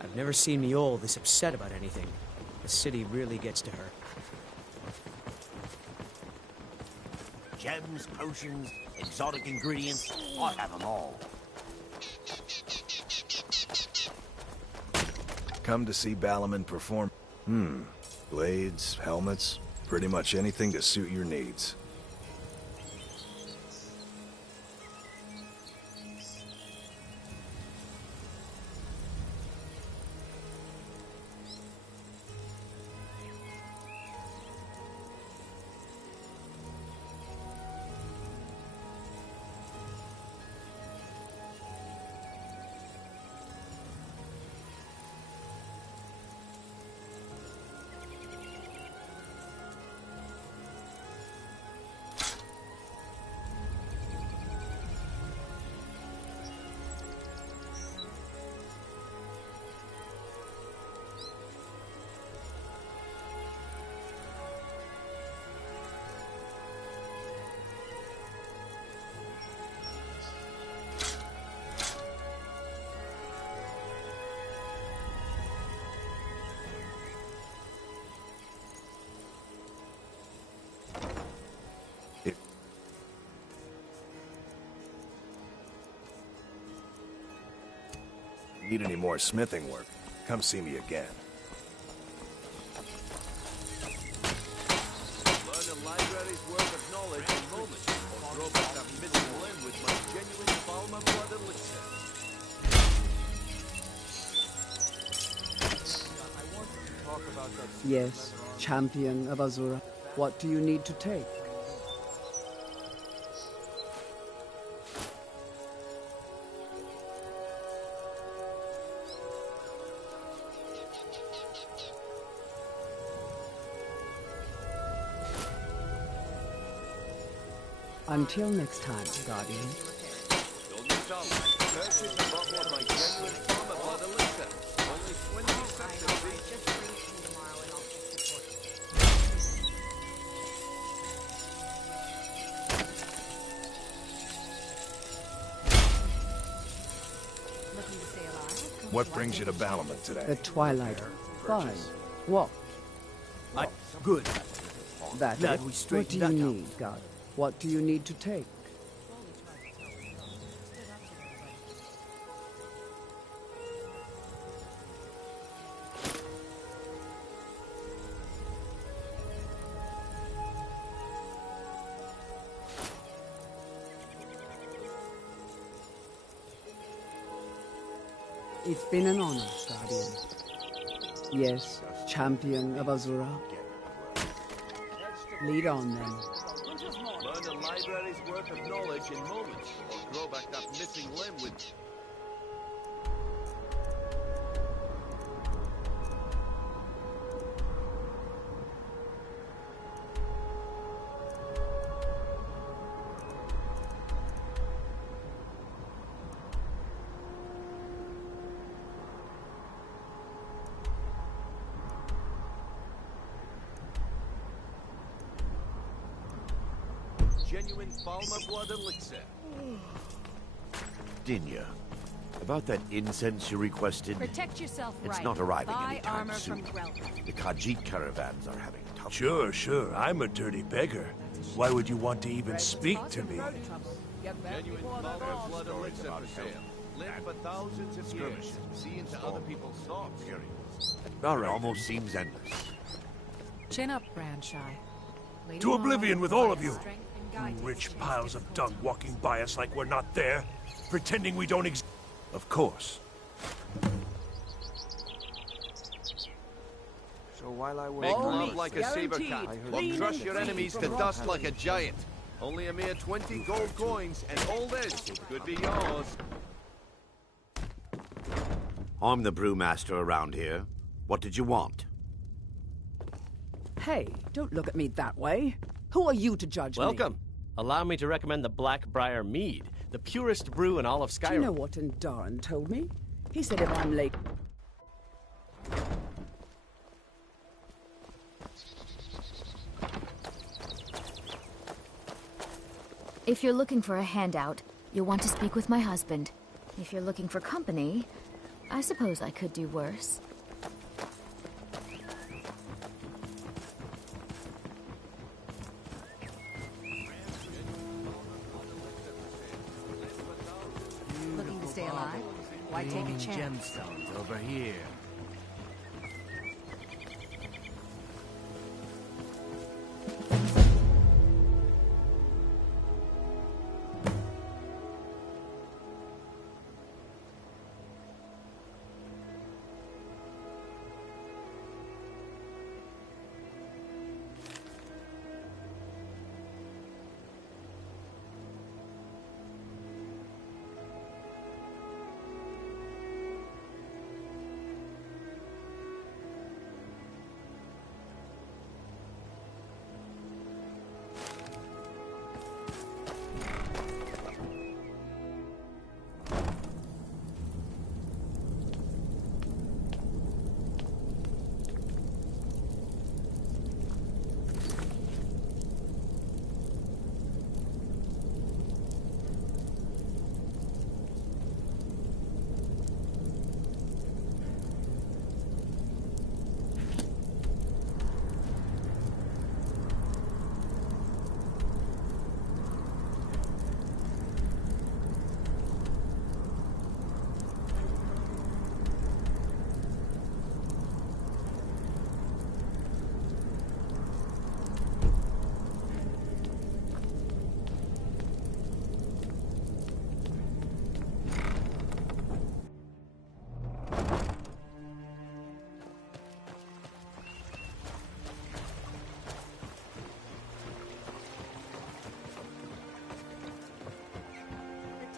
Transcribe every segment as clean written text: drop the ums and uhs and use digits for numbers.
I've never seen Miol this upset about anything. The city really gets to her. Gems, potions, exotic ingredients, I have them all. Come to see Balaman perform? Blades, helmets, pretty much anything to suit your needs. Need any more smithing work? Come see me again. Learn a library's worth of knowledge in moments, or grow back that missing limb with my genuine Balma blood elixir. I wanted to talk about that. Yes, champion of Azura. What do you need to take? Until next time, Guardian. Don't miss out. Purchase a bottle of my genuine Balma blood elixir. Only 20 cents a piece. What brings you to Balaman today? The Twilight. Fine. What? Good. That Glad it? we What straightened do you that out. need, God? What do you need to take? It's been an honor, Guardian. Yes, champion of Azura. Lead on, then. Learn a library's worth of knowledge in moments, or grow back that missing limb with... Genuine Balma blood elixir. Dinya, about that incense you requested, Protect yourself it's right. not arriving Buy anytime armor soon. from Grelka. The Khajiit caravans are having tough Sure. I'm a dirty beggar. Why would you want to even speak to me? Genuine Balma blood elixir for sale. Live for thousands of years, see into other people's thoughts. All It right. almost seems endless. Chin up, Branshai. Lady To oblivion with all of you. strength and guidance Rich in piles of difficult dung walking by us like we're not there, pretending we don't exist. Of course. So while I Make was love like a saber cat, or crush your enemies to dust like a giant. Only a mere 20 gold coins, and all this could be yours. I'm the brewmaster around here. What did you want? Hey, don't look at me that way. Who are you to judge me? Welcome. Allow me to recommend the Blackbriar Mead, the purest brew in all of Skyrim. Do you know what Darn told me? He said if I'm late... If you're looking for a handout, you'll want to speak with my husband. If you're looking for company, I suppose I could do worse. Looking to stay alive? Why take a chance? Gemstones over here.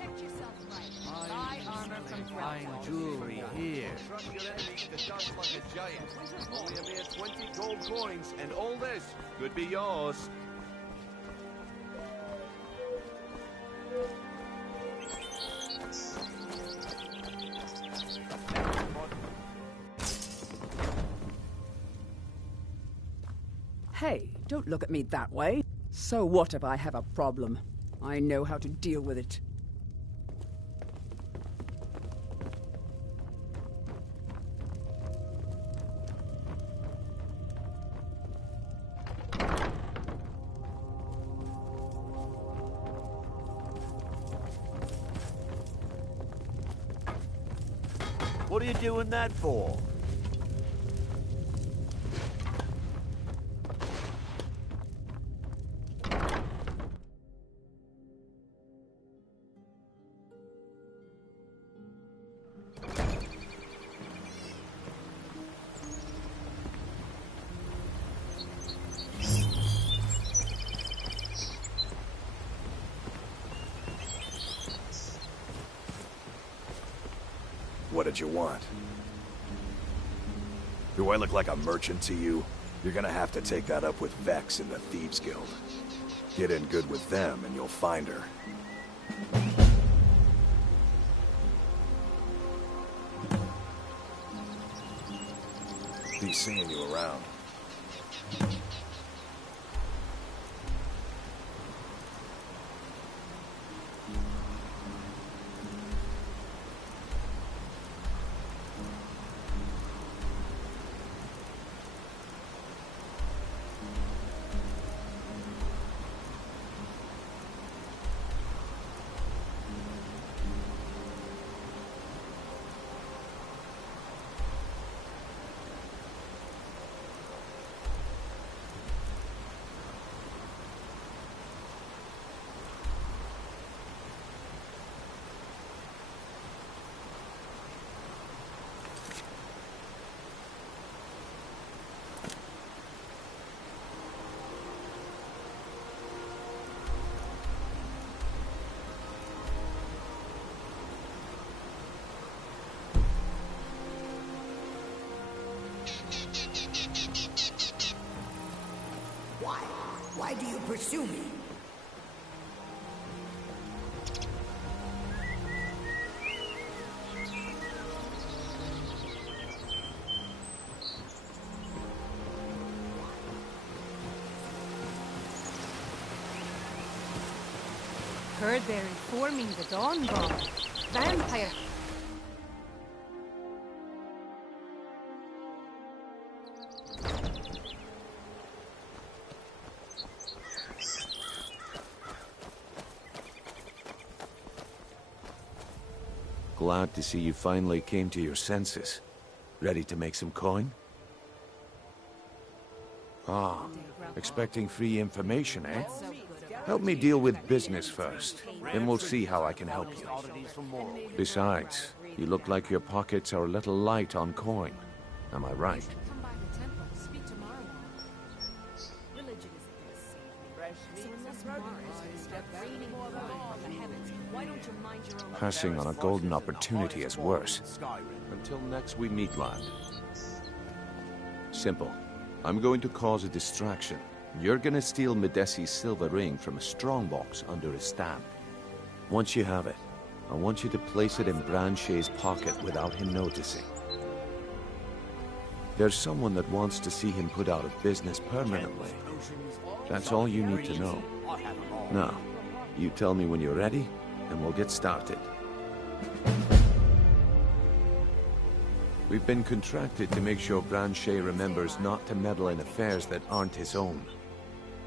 Protect yourself right. Buy armor from Fine jewelry here. Crush your enemies to dust like a giant. Only a mere 20 gold coins, and all this could be yours. Hey, don't look at me that way. So what if I have a problem? I know how to deal with it. What are you doing that for? What did you want? Do I look like a merchant to you? You're gonna have to take that up with Vex in the Thieves Guild. Get in good with them and you'll find her. Be seeing you around. Why do you pursue me? Heard they're informing the Dawn Guard. Vampire. Glad to see you finally came to your senses. Ready to make some coin? Ah, expecting free information, eh? Help me deal with business first, then we'll see how I can help you. Besides, you look like your pockets are a little light on coin. Am I right? Come by the temple. Speak to Marwan. Religion isn't gonna save me. So unless Mara is gonna start raining blood from the heavens, why don't you mind your own... Passing on a golden opportunity is worse. Until next we meet, lad. Simple. I'm going to cause a distraction. You're gonna steal Medesi's silver ring from a strongbox under his stamp. Once you have it, I want you to place it in Branche's pocket without him noticing. There's someone that wants to see him put out of business permanently. That's all you need to know. Now, you tell me when you're ready, and we'll get started. We've been contracted to make sure Branche remembers not to meddle in affairs that aren't his own.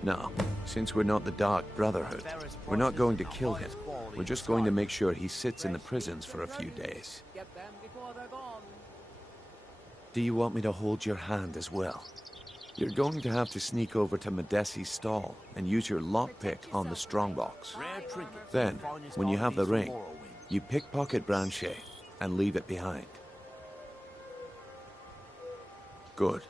Now, since we're not the Dark Brotherhood, we're not going to kill him. We're just going to make sure he sits in the prisons for a few days. Do you want me to hold your hand as well? You're going to have to sneak over to Medesi's stall and use your lockpick on the strongbox. Then, when you have the ring, you pickpocket Branche and leave it behind. Good.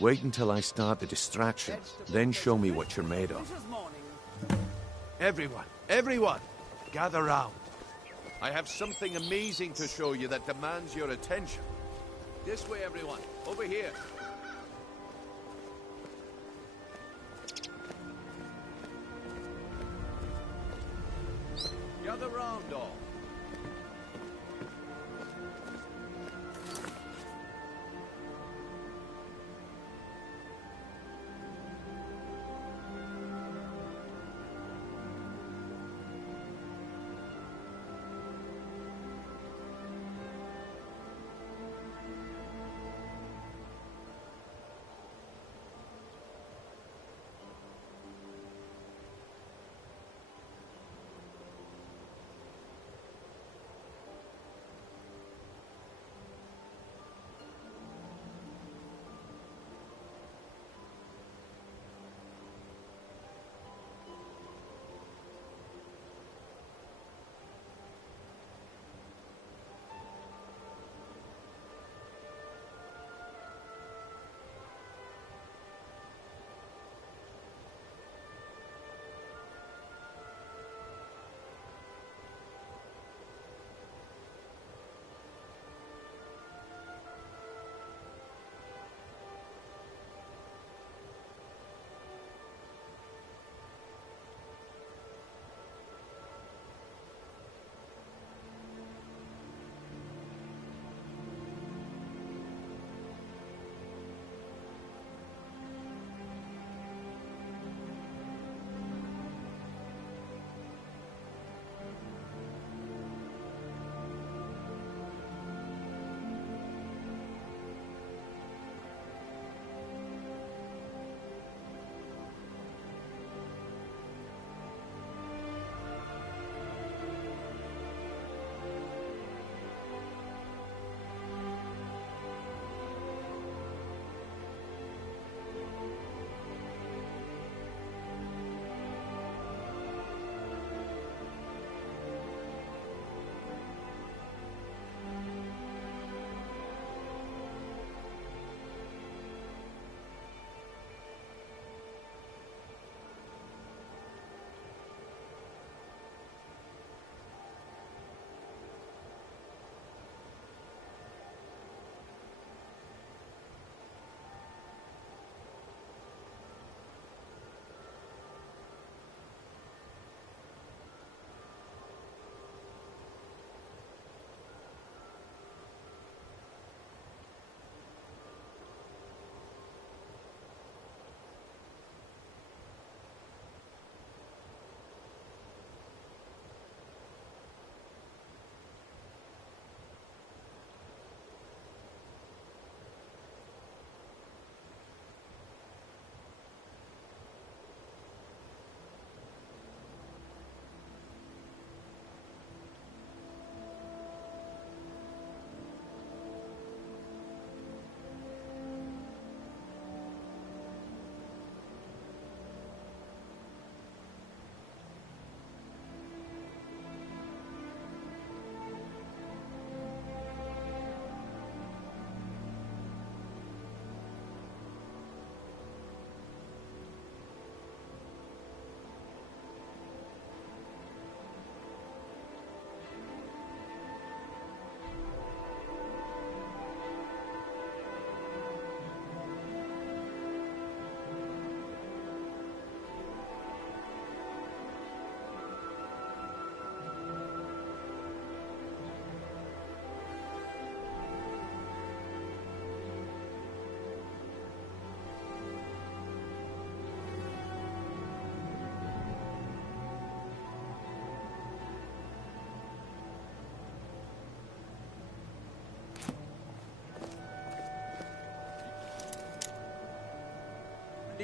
Wait until I start the distraction, then show me what you're made of. Everyone, gather round. I have something amazing to show you that demands your attention. This way, everyone. Over here. Gather round, all.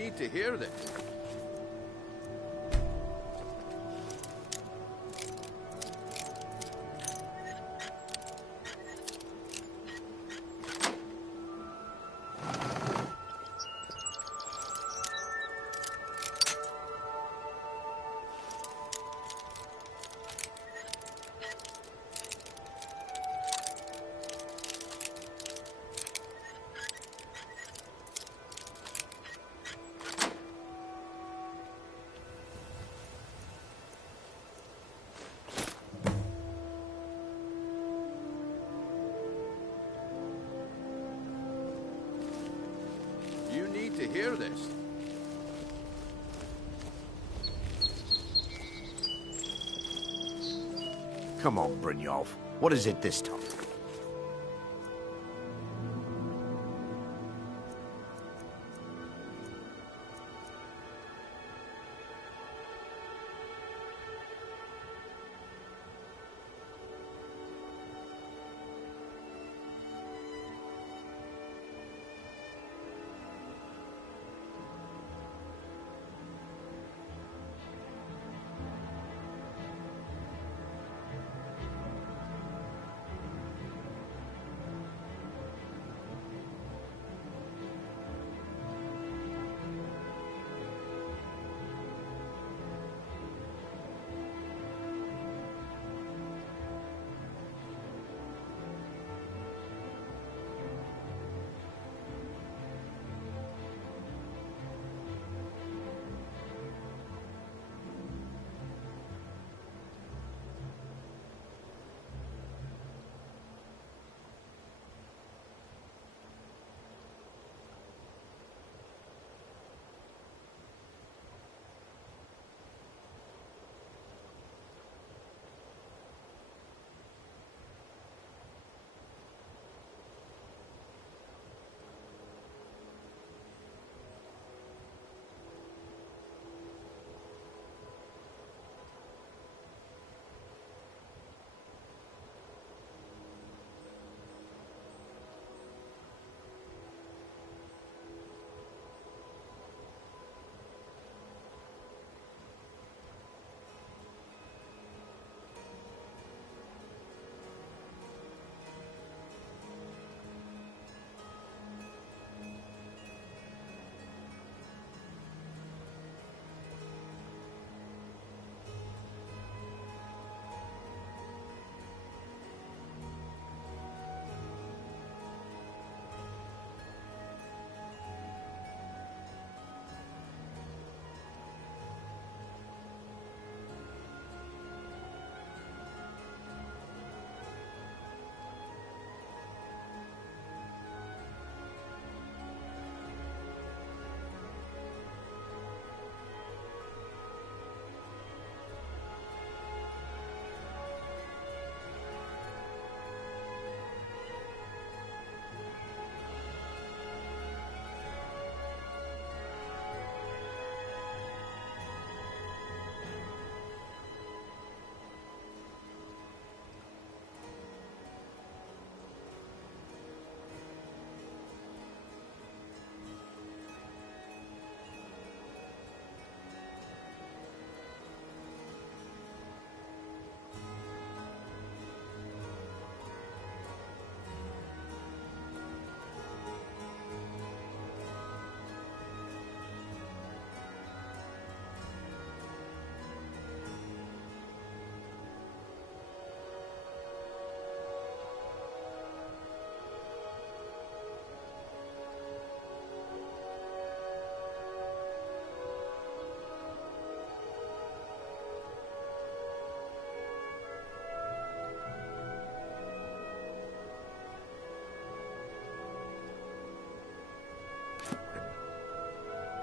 need to hear this. You need to hear this. Come on, Brynjolf. What is it this time?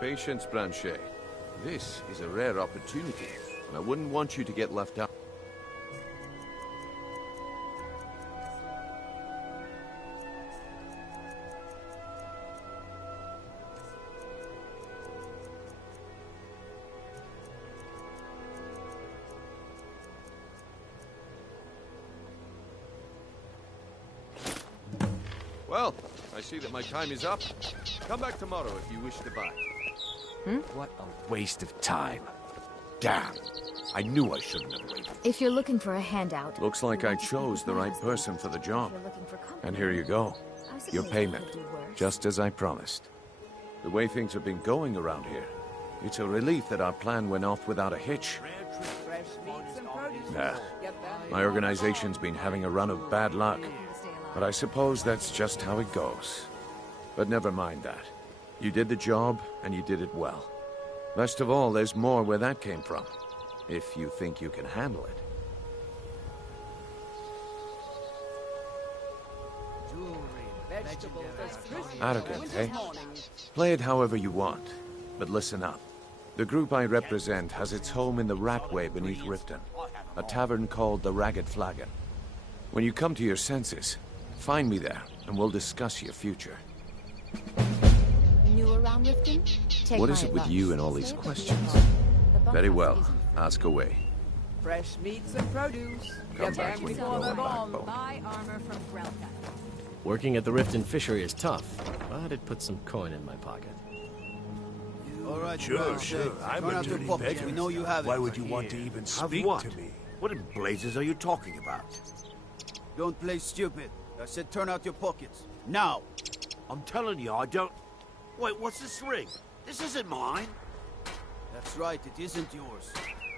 Patience, Blanchet. This is a rare opportunity, and I wouldn't want you to get left out. Well, I see that my time is up. Come back tomorrow if you wish to buy. What a waste of time. Damn. I knew I shouldn't have waited. If you're looking for a handout... Looks like I chose the right person for the job. And here you go. Your payment. Just as I promised. The way things have been going around here, it's a relief that our plan went off without a hitch. Nah. My organization's been having a run of bad luck. But I suppose that's just how it goes. But never mind that. You did the job, and you did it well. Best of all, there's more where that came from. If you think you can handle it. Arrogant, eh? Play it however you want. But listen up. The group I represent has its home in the Ratway beneath Riften. A tavern called the Ragged Flagon. When you come to your senses, find me there, and we'll discuss your future. New around Riften? What is it with you and all these questions? Very well. Ask away. Fresh meats and produce. Come back when you know the backbone. Buy armor from Grelka. Working at the Riften fishery is tough, but it puts some coin in my pocket. All right, Sure. I'm a dirty beggar. We know you have it. Why would you want to even speak what? to me? What in blazes are you talking about? Don't play stupid. I said turn out your pockets. Now! I'm telling you, I don't... Wait, what's this ring? This isn't mine. That's right, it isn't yours.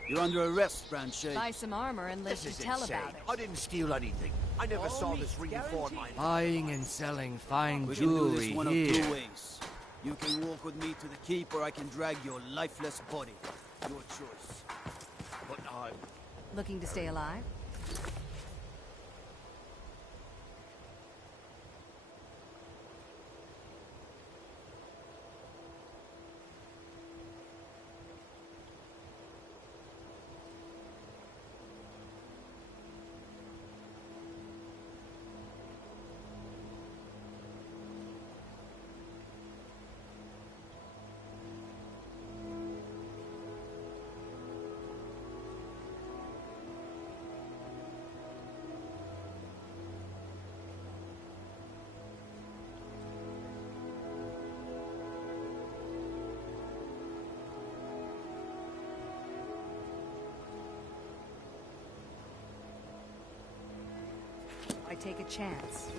You're under arrest, Branche. Buy some armor and live This is to tell insane. about it. I didn't steal anything. I never saw this ring before in my life. Buying and selling fine We can do jewelry this one of here. two ways. You can walk with me to the keep, or I can drag your lifeless body. Your choice. But I'm... Looking to stay alive? I take a chance.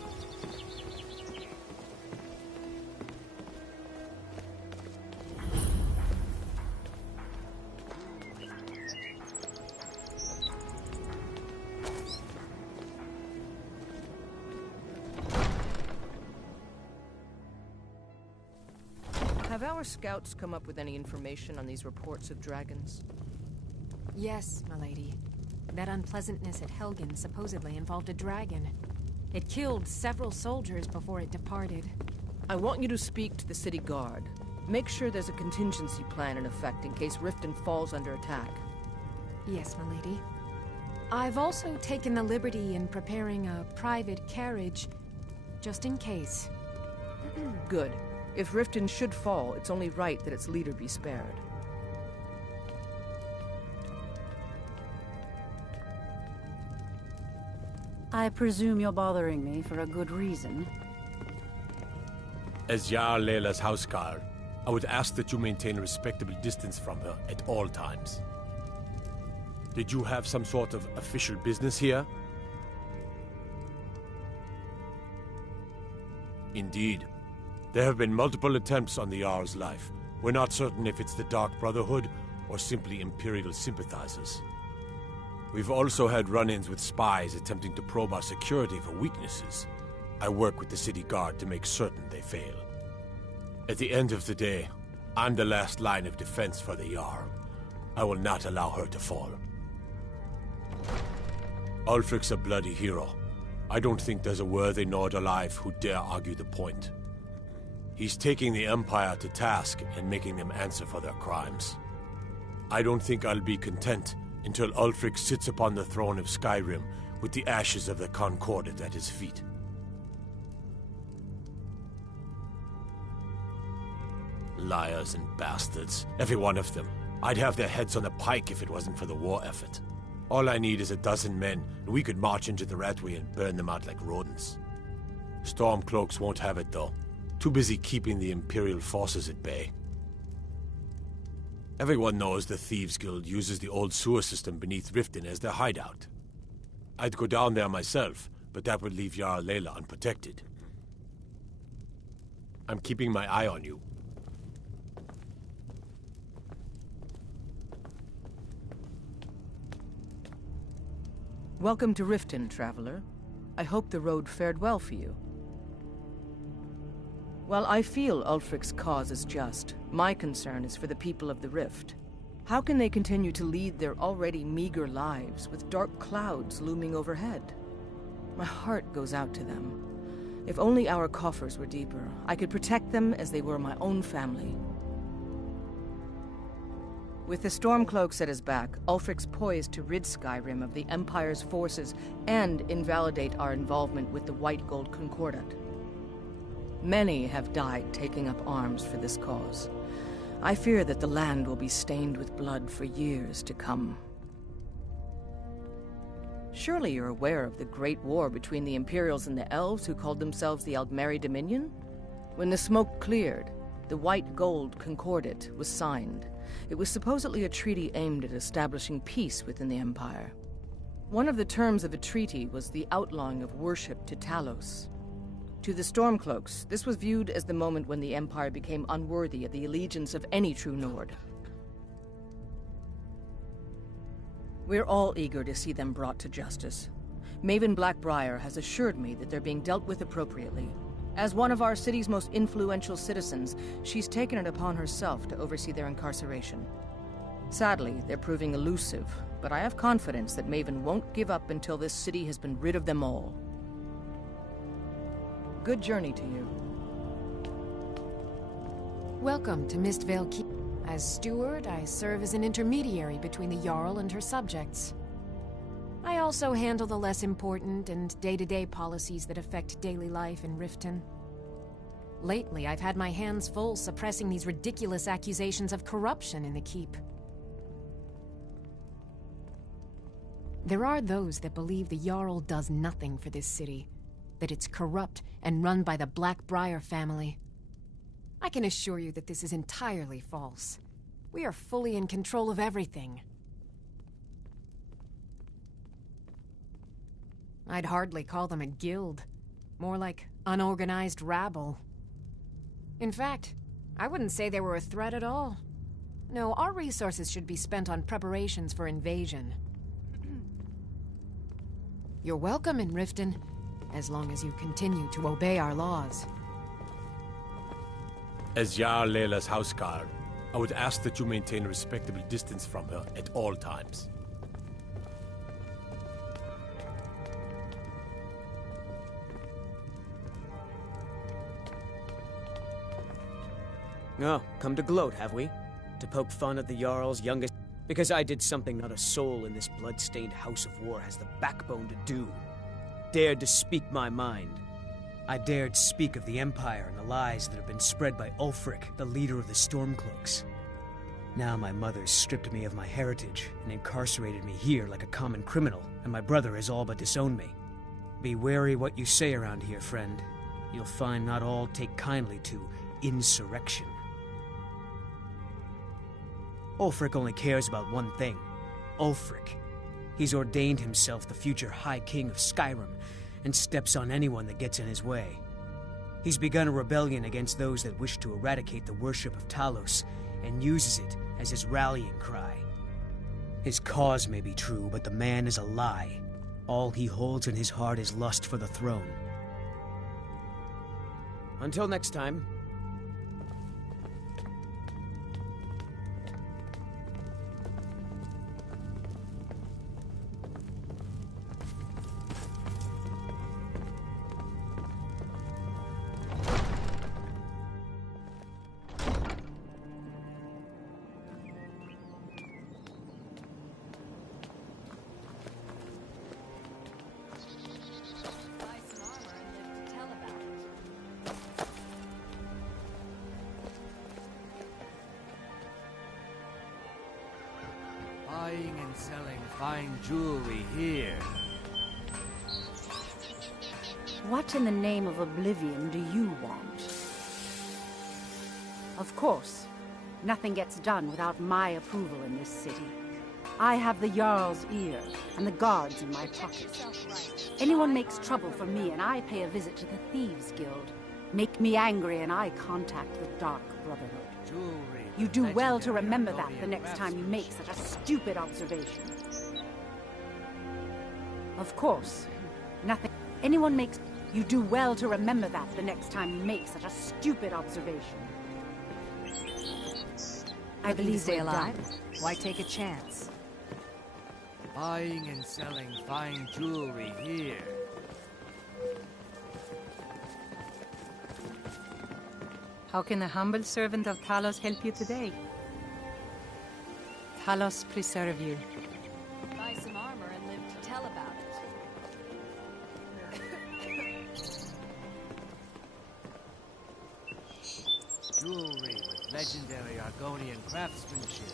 Have our scouts come up with any information on these reports of dragons? Yes, milady. That unpleasantness at Helgen supposedly involved a dragon. It killed several soldiers before it departed. I want you to speak to the city guard. Make sure there's a contingency plan in effect in case Riften falls under attack. Yes, milady. I've also taken the liberty in preparing a private carriage, just in case. Good. If Riften should fall, it's only right that its leader be spared. I presume you're bothering me for a good reason. As Jarl Leila's houseguard, I would ask that you maintain a respectable distance from her at all times. Did you have some sort of official business here? Indeed. There have been multiple attempts on the Jarl's life. We're not certain if it's the Dark Brotherhood or simply Imperial sympathizers. We've also had run-ins with spies attempting to probe our security for weaknesses. I work with the city guard to make certain they fail. At the end of the day, I'm the last line of defense for the Jarl. I will not allow her to fall. Ulfric's a bloody hero. I don't think there's a worthy Nord alive who dare argue the point. He's taking the Empire to task and making them answer for their crimes. I don't think I'll be content until Ulfric sits upon the throne of Skyrim with the ashes of the Concordat at his feet. Liars and bastards, every one of them. I'd have their heads on a pike if it wasn't for the war effort. All I need is a dozen men, and we could march into the Ratway and burn them out like rodents. Stormcloaks won't have it, though. Too busy keeping the Imperial forces at bay. Everyone knows the Thieves Guild uses the old sewer system beneath Riften as their hideout. I'd go down there myself, but that would leave Jarl Layla unprotected. I'm keeping my eye on you. Welcome to Riften, traveler. I hope the road fared well for you. While I feel Ulfric's cause is just, my concern is for the people of the Rift. How can they continue to lead their already meager lives with dark clouds looming overhead? My heart goes out to them. If only our coffers were deeper, I could protect them as they were my own family. With the Stormcloaks at his back, Ulfric's poised to rid Skyrim of the Empire's forces and invalidate our involvement with the White Gold Concordat. Many have died taking up arms for this cause. I fear that the land will be stained with blood for years to come. Surely you're aware of the Great War between the Imperials and the Elves who called themselves the Aldmeri Dominion? When the smoke cleared, the White Gold Concordat was signed. It was supposedly a treaty aimed at establishing peace within the Empire. One of the terms of a treaty was the outlawing of worship to Talos. To the Stormcloaks, this was viewed as the moment when the Empire became unworthy of the allegiance of any true Nord. We're all eager to see them brought to justice. Maven Blackbriar has assured me that they're being dealt with appropriately. As one of our city's most influential citizens, she's taken it upon herself to oversee their incarceration. Sadly, they're proving elusive, but I have confidence that Maven won't give up until this city has been rid of them all. Good journey to you. Welcome to Mistvale Keep. As steward, I serve as an intermediary between the Jarl and her subjects. I also handle the less important and day-to-day policies that affect daily life in Riften. Lately, I've had my hands full suppressing these ridiculous accusations of corruption in the Keep. There are those that believe the Jarl does nothing for this city, that it's corrupt and run by the Blackbriar family. I can assure you that this is entirely false. We are fully in control of everything. I'd hardly call them a guild. More like unorganized rabble. In fact, I wouldn't say they were a threat at all. No, our resources should be spent on preparations for invasion. You're welcome in Riften, as long as you continue to obey our laws. As Jarl Layla's houseguard, I would ask that you maintain a respectable distance from her at all times. Oh, come to gloat, have we? To poke fun at the Jarl's youngest... Because I did something not a soul in this blood-stained house of war has the backbone to do. Dared to speak my mind. I dared speak of the Empire and the lies that have been spread by Ulfric, the leader of the Stormcloaks. Now my mother's stripped me of my heritage and incarcerated me here like a common criminal, and my brother has all but disowned me. Be wary what you say around here, friend. You'll find not all take kindly to insurrection. Ulfric only cares about one thing. Ulfric. He's ordained himself the future High King of Skyrim, and steps on anyone that gets in his way. He's begun a rebellion against those that wish to eradicate the worship of Talos, and uses it as his rallying cry. His cause may be true, but the man is a lie. All he holds in his heart is lust for the throne. Until next time. Buying and selling fine jewelry here. What in the name of oblivion do you want? Of course, Nothing gets done without my approval in this city. I have the Jarl's ear, and the guards in my pocket. Anyone makes trouble for me, and I pay a visit to the Thieves' Guild. Make me angry, and I contact the Dark Brotherhood. You do well to remember that the next time you make such a stupid observation. Of course, nothing... Anyone makes... You do well to remember that the next time you make such a stupid observation. I believe stay we're alive. done. Why take a chance? Buying and selling fine jewelry here. How can a humble servant of Talos help you today? Talos preserve you. Buy some armor and live to tell about it. Jewelry with legendary Argonian craftsmanship.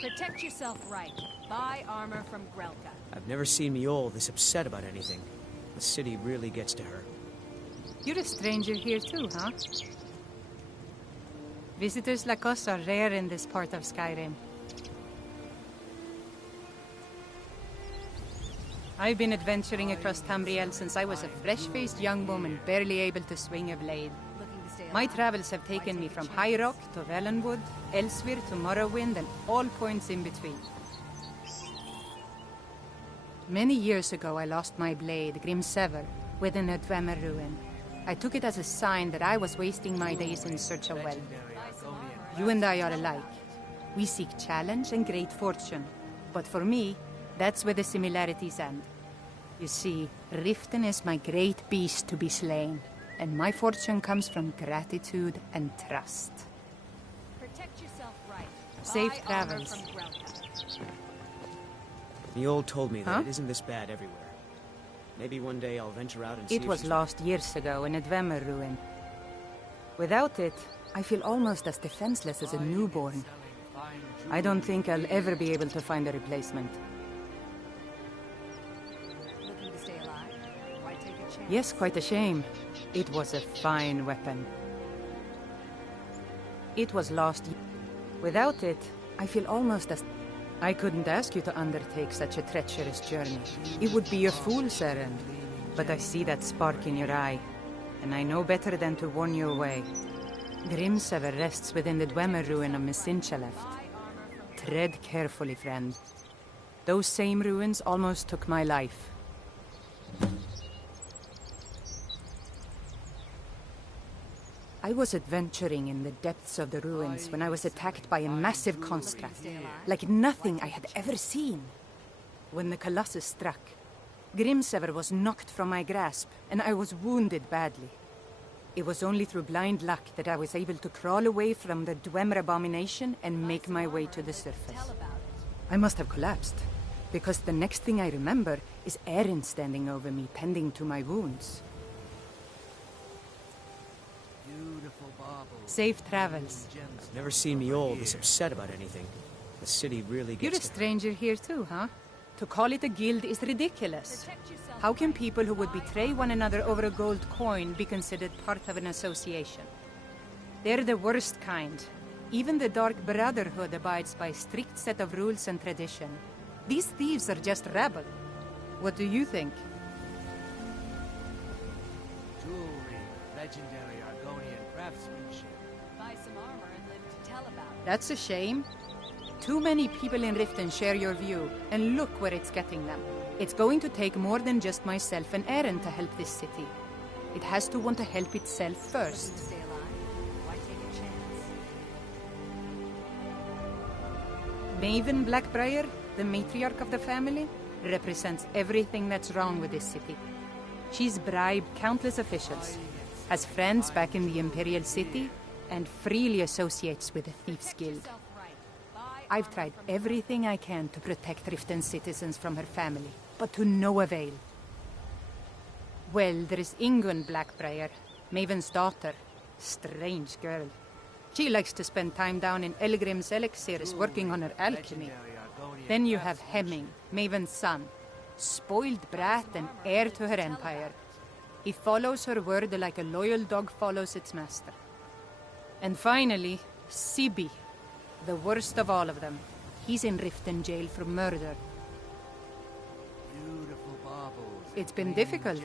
Protect yourself right. Buy armor from Grelka. I've never seen Mjol this upset about anything. The city really gets to her. You're a stranger here too, huh? Visitors like us are rare in this part of Skyrim. I've been adventuring across Tamriel since I was a fresh-faced young woman barely able to swing a blade. My travels have taken me from High Rock to Valenwood, elsewhere to Morrowind, and all points in between. Many years ago, I lost my blade, Grimsever, within a Dwemer ruin. I took it as a sign that I was wasting my days in search of wealth. You and I are alike. We seek challenge and great fortune. But for me, that's where the similarities end. You see, Riften is my great beast to be slain, and my fortune comes from gratitude and trust. Protect yourself right. Safe Buy armor travels. from Grelka. Mjol told me that Huh? it isn't this bad everywhere. Maybe one day I'll venture out and see It if was she's- lost years ago in a Dwemer ruin. Without it, I feel almost as defenseless as a newborn. I don't think I'll ever be able to find a replacement. Looking to stay alive? Why take a chance? Yes, quite a shame. It was a fine weapon. It was lost. Without it, I feel almost as... I couldn't ask you to undertake such a treacherous journey. It would be a fool's errand. But I see that spark in your eye, and I know better than to warn you away. Grimsever rests within the Dwemer ruin of Mesinchaleft. Tread carefully, friend. Those same ruins almost took my life. I was adventuring in the depths of the ruins when I was attacked by a massive construct, like nothing I had ever seen. When the Colossus struck, Grimsever was knocked from my grasp, and I was wounded badly. It was only through blind luck that I was able to crawl away from the Dwemer abomination and make my way to the surface. I must have collapsed, because the next thing I remember is Erin standing over me, tending to my wounds. Beautiful baubles. Safe travels. I've never seen Mjol this upset about anything. The city really You're gets a to her. stranger here too, huh? To call it a guild is ridiculous. How can people who would betray one another over a gold coin be considered part of an association? They're the worst kind. Even the Dark Brotherhood abides by a strict set of rules and tradition. These thieves are just rabble. What do you think? Jewelry with legendary Argonian craftsmanship. Buy some armor and live to tell about it. That's a shame. Too many people in Riften share your view, and look where it's getting them. It's going to take more than just myself and Erin to help this city. It has to want to help itself first. Stay alive? Why take a chance? Maven Blackbriar, the matriarch of the family, represents everything that's wrong with this city. She's bribed countless officials, has friends back in the Imperial City, and freely associates with the Thieves' Guild. I've tried everything I can to protect Riften citizens from her family, but to no avail. Well, there is Ingun Blackbriar, Maven's daughter. Strange girl. She likes to spend time down in Elgrim's elixirs working on her alchemy. Then you have Hemming, Maven's son. Spoiled brat and heir to her empire. He follows her word like a loyal dog follows its master. And finally, Sibi, the worst of all of them. He's in Riften jail for murder. Beautiful baubles. It's been difficult.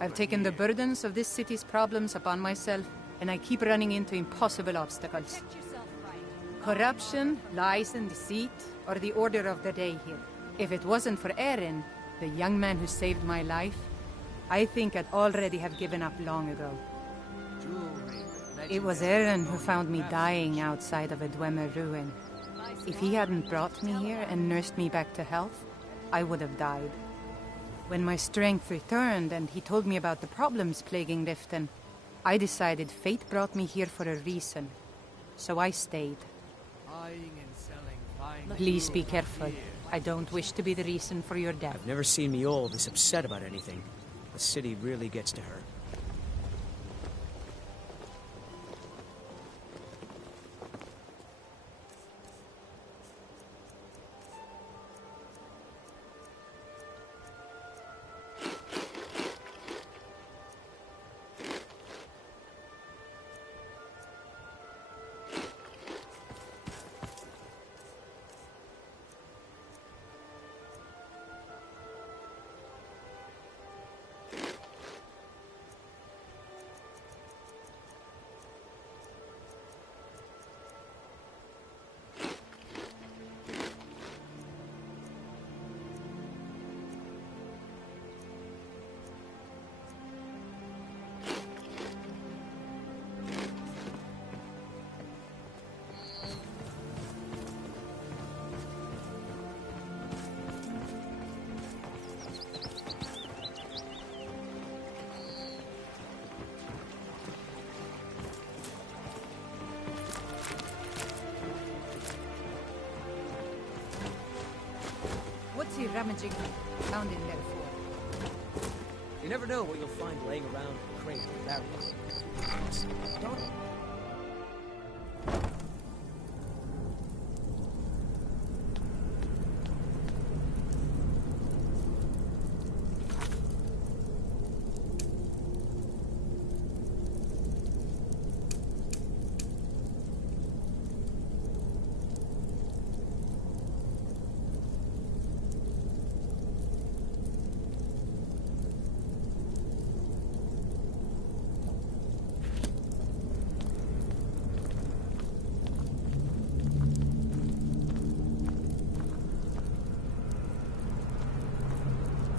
I've taken the burdens of this city's problems upon myself, and I keep running into impossible obstacles. Corruption, lies and deceit are the order of the day here. If it wasn't for Eren, the young man who saved my life, I think I'd already have given up long ago. It was Eren who found me dying outside of a Dwemer ruin. If he hadn't brought me here and nursed me back to health, I would have died. When my strength returned and he told me about the problems plaguing Riften, I decided fate brought me here for a reason. So I stayed. Please be careful. I don't wish to be the reason for your death. I've never seen Mjolnir this upset about anything. The city really gets to her. What's he rummaging around in there for? You never know what you'll find laying around in a crate or barrels. Don't...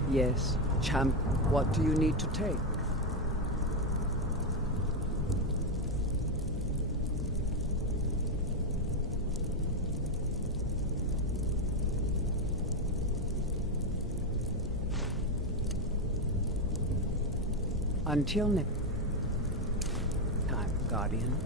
Yes, champ, what do you need to take? Until next time, Guardian.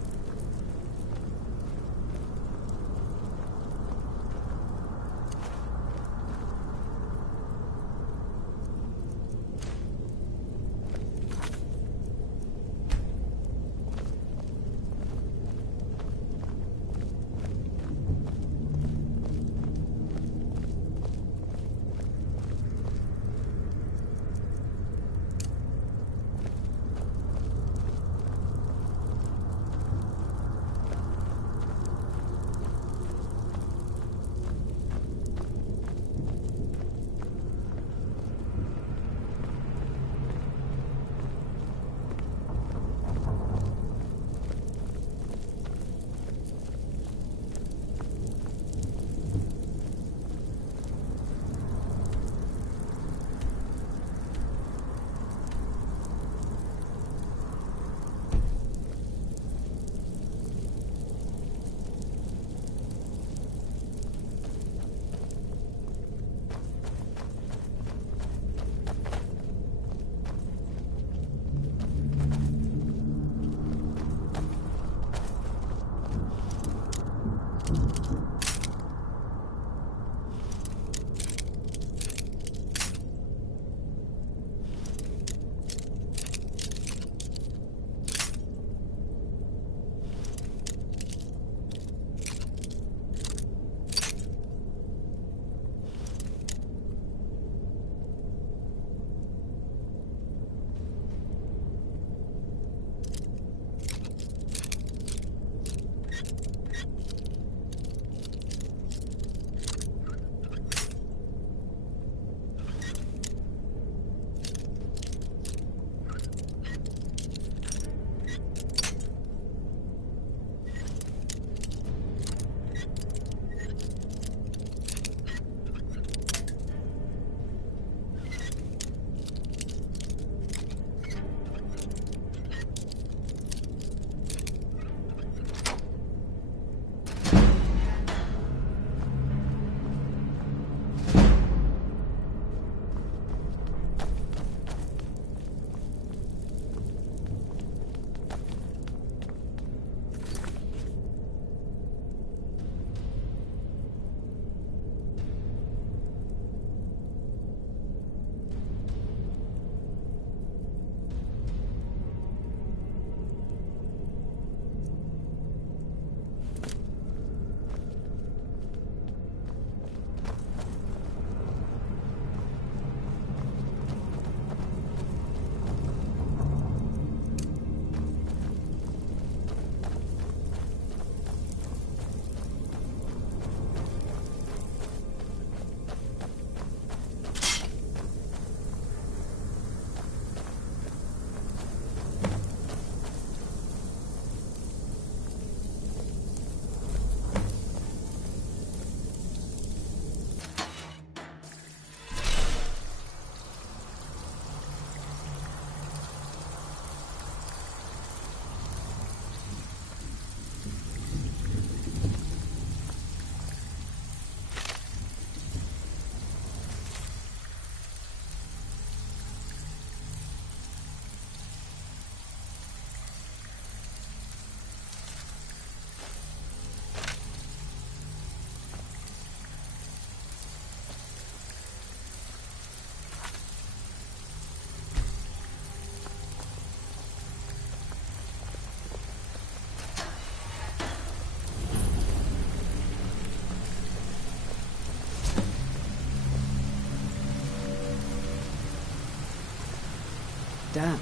Damn,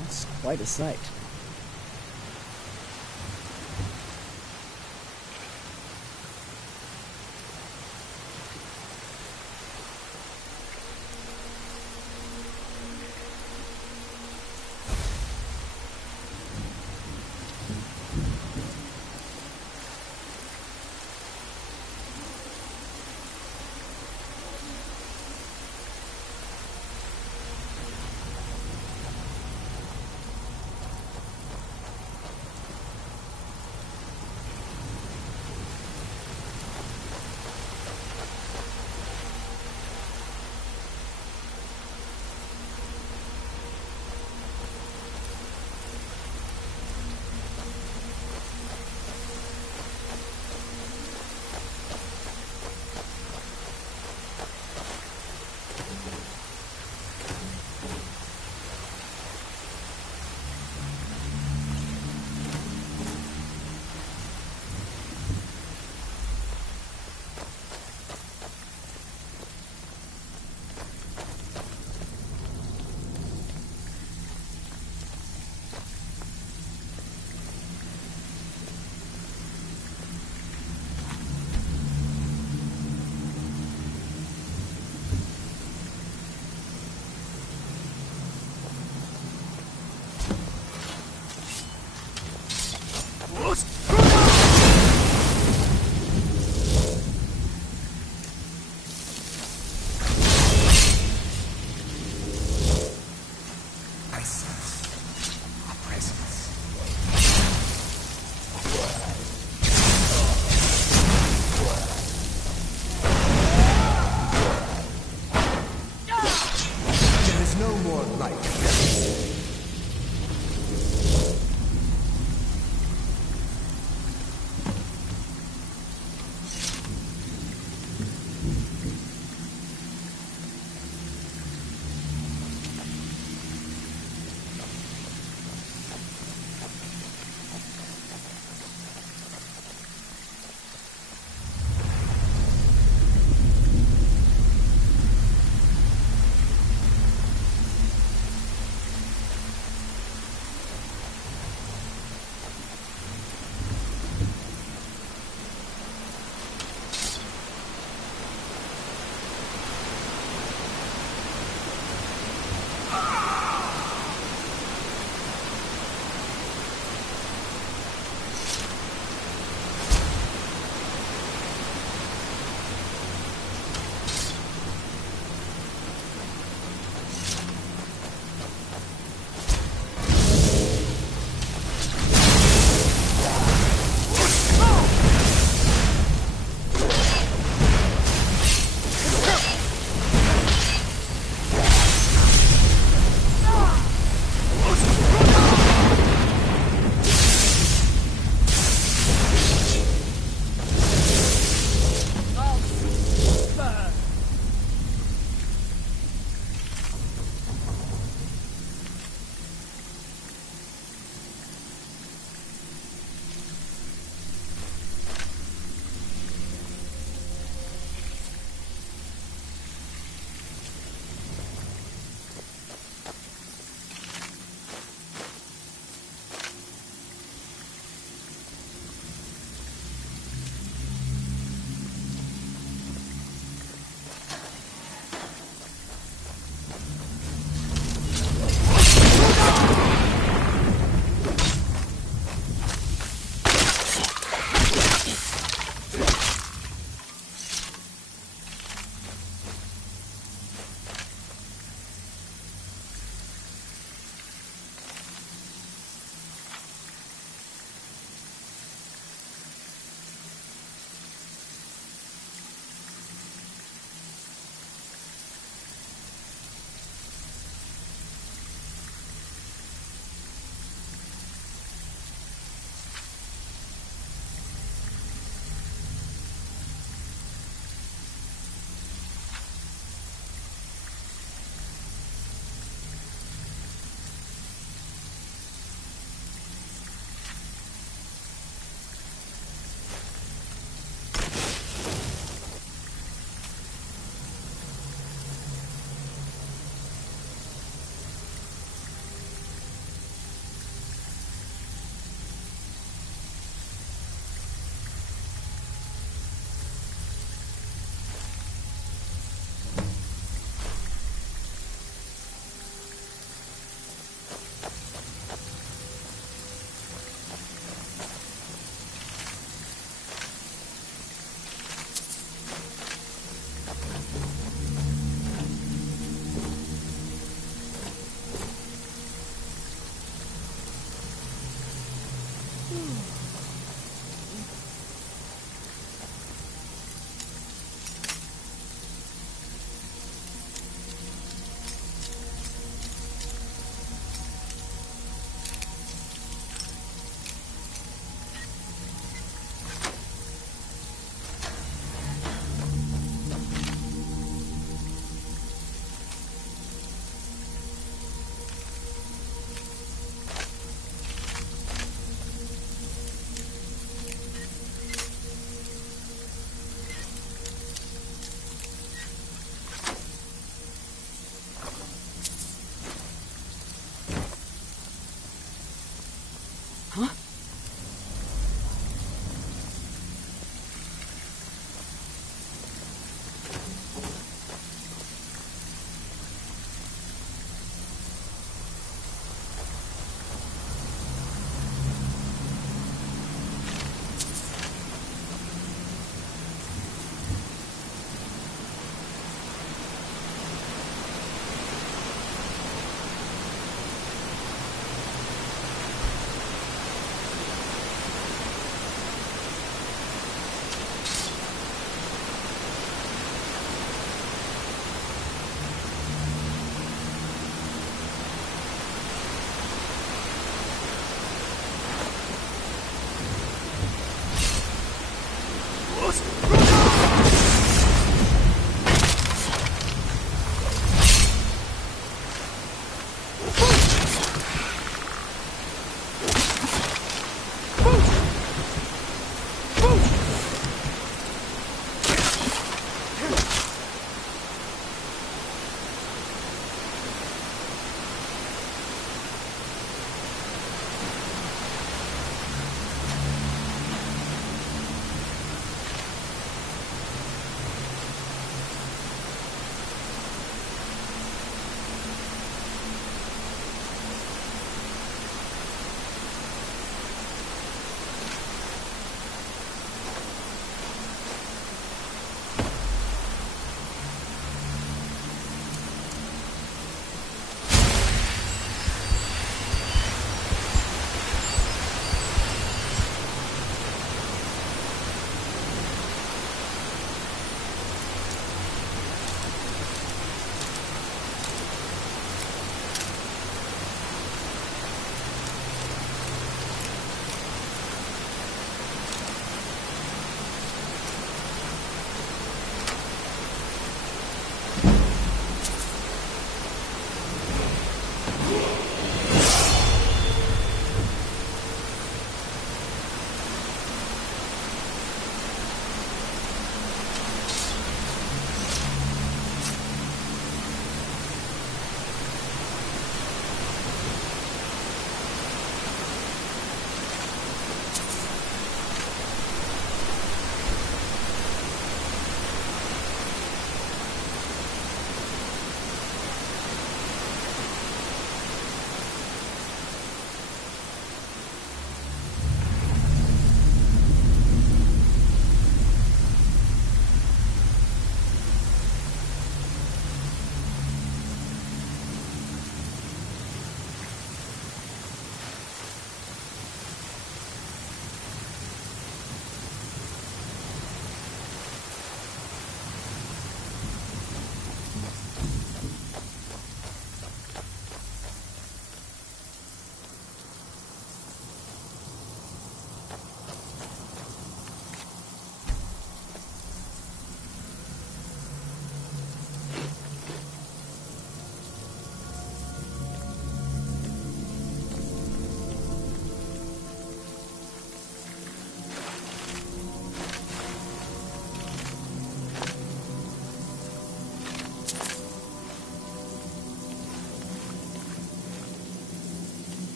that's quite a sight.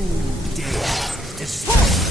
Who dares disturb?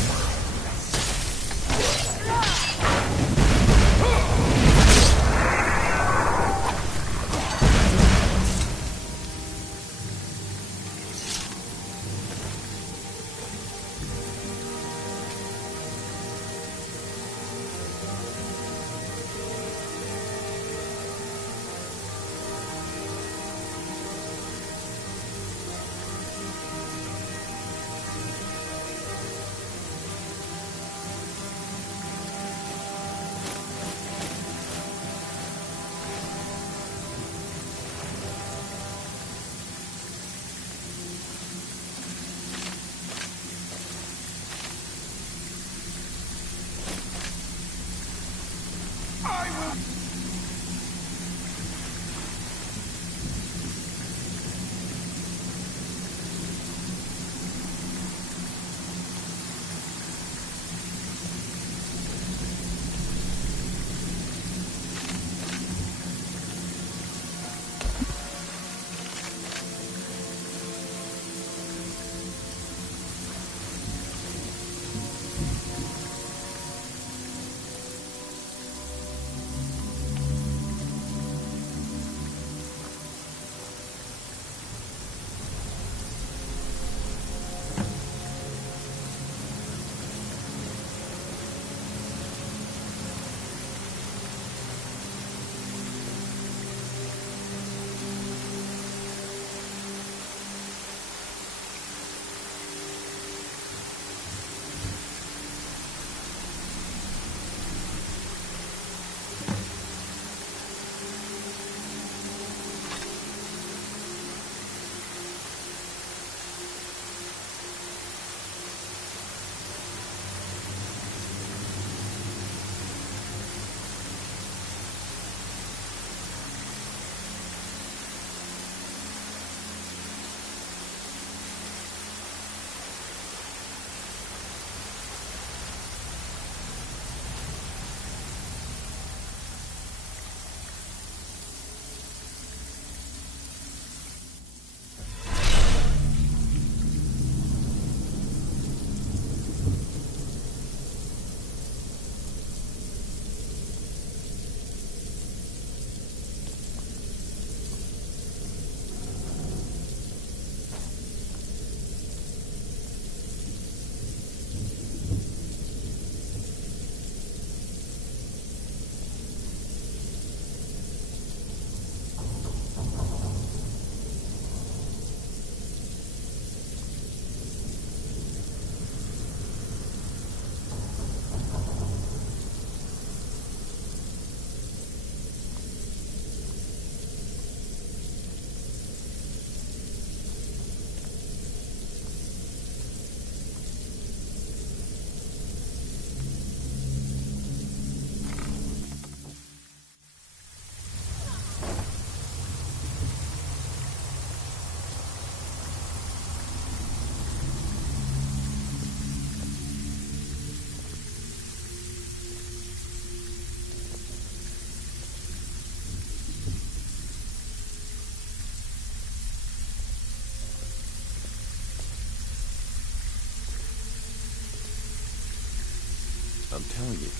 I'm telling you,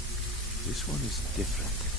this one is different.